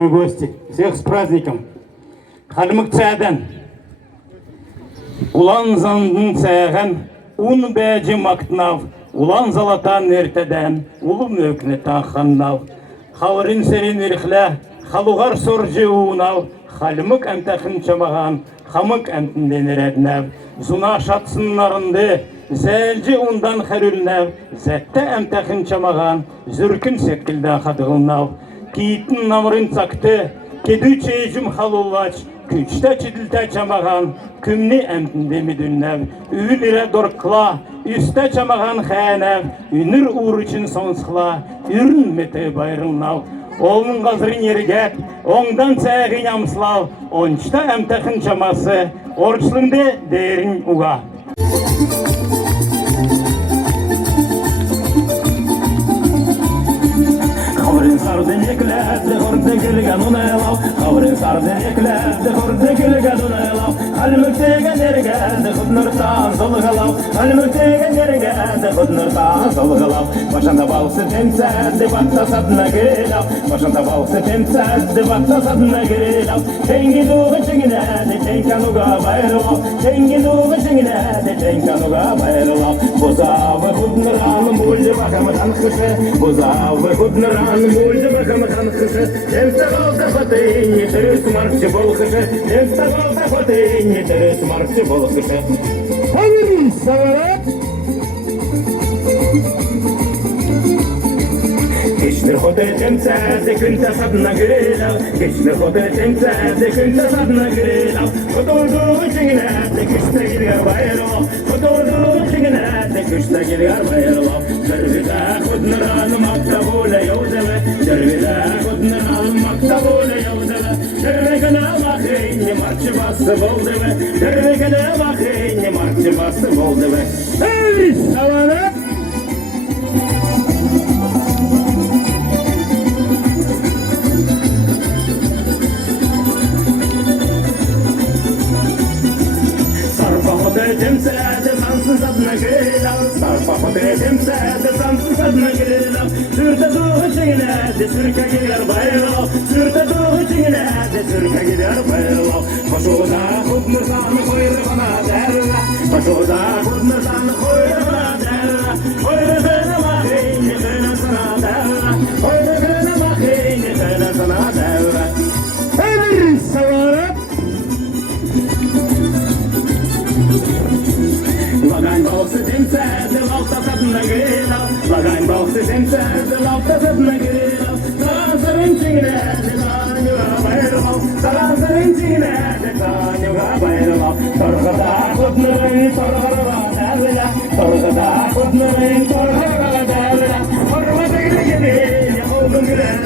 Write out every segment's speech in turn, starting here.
Гости, всех с праздником. Халмык цәден. Улан зандын цәген, ун бәжі мақтнав, улан залатан ертеден, улым өкіне таққаннав. Хавырын серин еріхлә, халуғар соржы уынав, халмык әмтәхін чамаған, хамык әмтінден ереднәв. Зуна шатсынларынды, зәлжі ундан хәрілнәв, зәтті әмтәхін чамаған, зүркін секілді қадығылнав. Кийтін намырын цақты, кеду чейжім халулач, күчті чеділті чамаған, күмні әмтінде медүннәв, үйін ире дорқла, үсті чамаған хәнәв, үнір ұр сонсқла, үрін меті байрылнау. Олың ғазырын ергәк, оңдан сәғин амслау, ончта әмтәхін чамасы, орчлынды дәрін уға. Kavrin sardın ekledi, horda gülgen onaylav. Kavrin sardın ekledi, horda gülgen onaylav. Halmık tegenler geldi, hudnurtan solgalav. Halmık tegenler geldi, hudnurtan solgalav. Başında balsı temsedi, batta sadına girilav. Başında balsı temsedi, batta sadına girilav. Tengi doğu çingiledi, tenkanuga bayırlav. Tengi doğu çingiledi, tenkanuga bayırlav. Buzavı hudnuranı mulci bakamıdan kışı. Buzavı hudnuranı mulci bakamıdan kışı. Emsağalda fatayni, tırıs markçı bol kışı. Emsağalda fatayni, tırıs markçı bol kışı. Hayır, savarat! Geçtir hotel temsezi, künte sadına girilav. Geçtir hotel temsezi, künte sadına girilav. Kutulduğu çingilerde, küşte girgar bayırlav. Kutulduğu çingilerde, küşte girgar bayırlav. Dervide kudnuranı maktabule yavzeve. Dervide kudnuranı maktabule yavzeve. Dervekene vakayni marçı bası boldeve. Dervekene vakayni marçı bası boldeve. Hey, savarat! Temsede sansız adına girilav. Sarfa temsede sansız adına girilav. Sürte doğu çingilerde, sürke girer bayrav. Sürte doğu çingilerde, sürke girer bayrav. Koşuda kudnursanı koyruğuna derle. Koşuda kudnursanı koyruğuna derle. Koyruğuna bakayını söyle sana derle. Koyruğuna bakayını söyle sana derle. Hey savarat! Lagayn balsı temsedi, lavta sadına girilav. Lagayn balsı temsedi, lavta sadına girilav. Sarazarın çingiledi, tanıga bayırlav. Sarazarın çingiledi, tanıga bayırlav. Torgada kudnurun, torgada derle. Torgada kudnurun, torgada derle. Horma tegri gibi, yaholdun girer.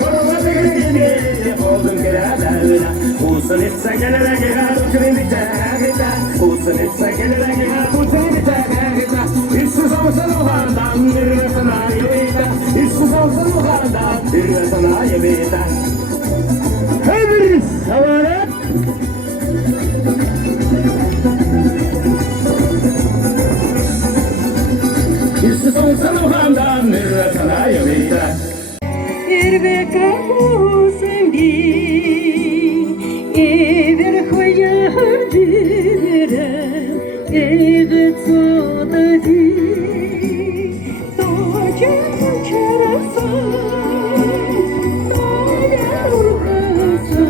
Horma tegri gibi, yaholdun girer. Usun itse gelere girer, uçurin biter. Usun itse gelere girer, uçurin biter. İşsiz olsan uhardan, bir ve sanayi biter. İşsiz olsan uhardan, bir ve sanayi biter. Hey savarat! İşsiz olsan uhardan, bir ve sanayi biter. Bir kapusum bir hoya direm ev tsadadi toca çarasa toya urasa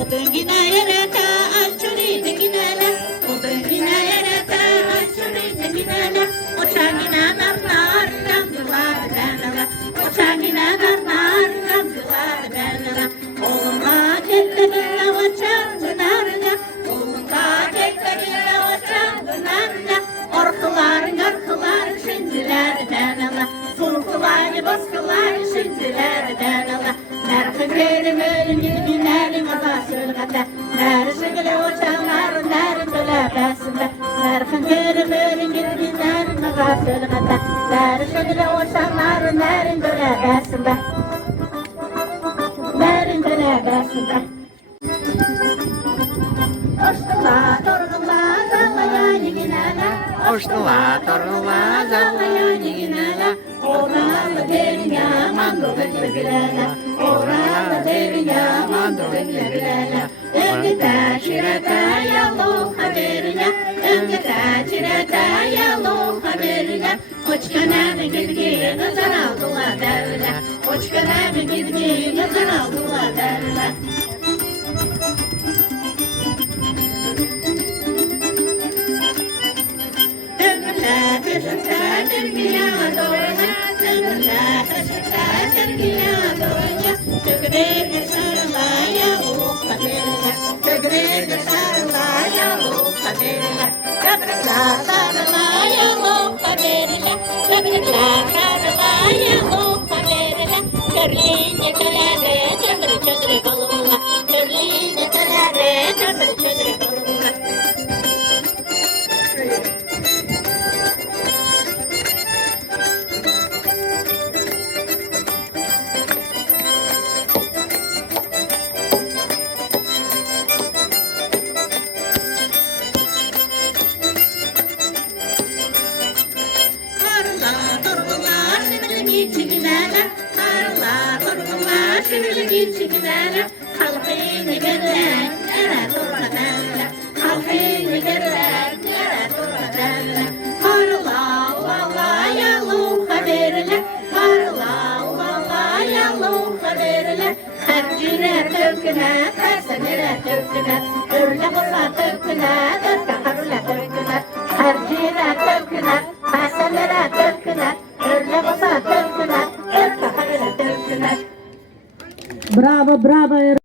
Odengina erata, achuri dengina la. Odengina erata, Hani baskılar şimdilerden ala. Nerede kerim ölüm gidin elin azasını kata. Nerede şekilde uçanlar nerede tölebesinler. Nerede kerim ölüm gidin elin azasını kata. Nerede şekilde uçanlar nerede tölebesinler. Nerede tölebesinler. Hoştula torgula zallaya yiginala. Hoştula torgula zallaya yiginala. Oralı derin yaman doğru bilala. Oralı derin yaman doğru bilala. Önce taşirata yalu haberine. Önce taşirata yalu haberine. Koçkanamı gidgi nazar aldılar derler. Koçkanamı gidgi nazar aldılar derler. Bravo, bravo.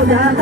Oda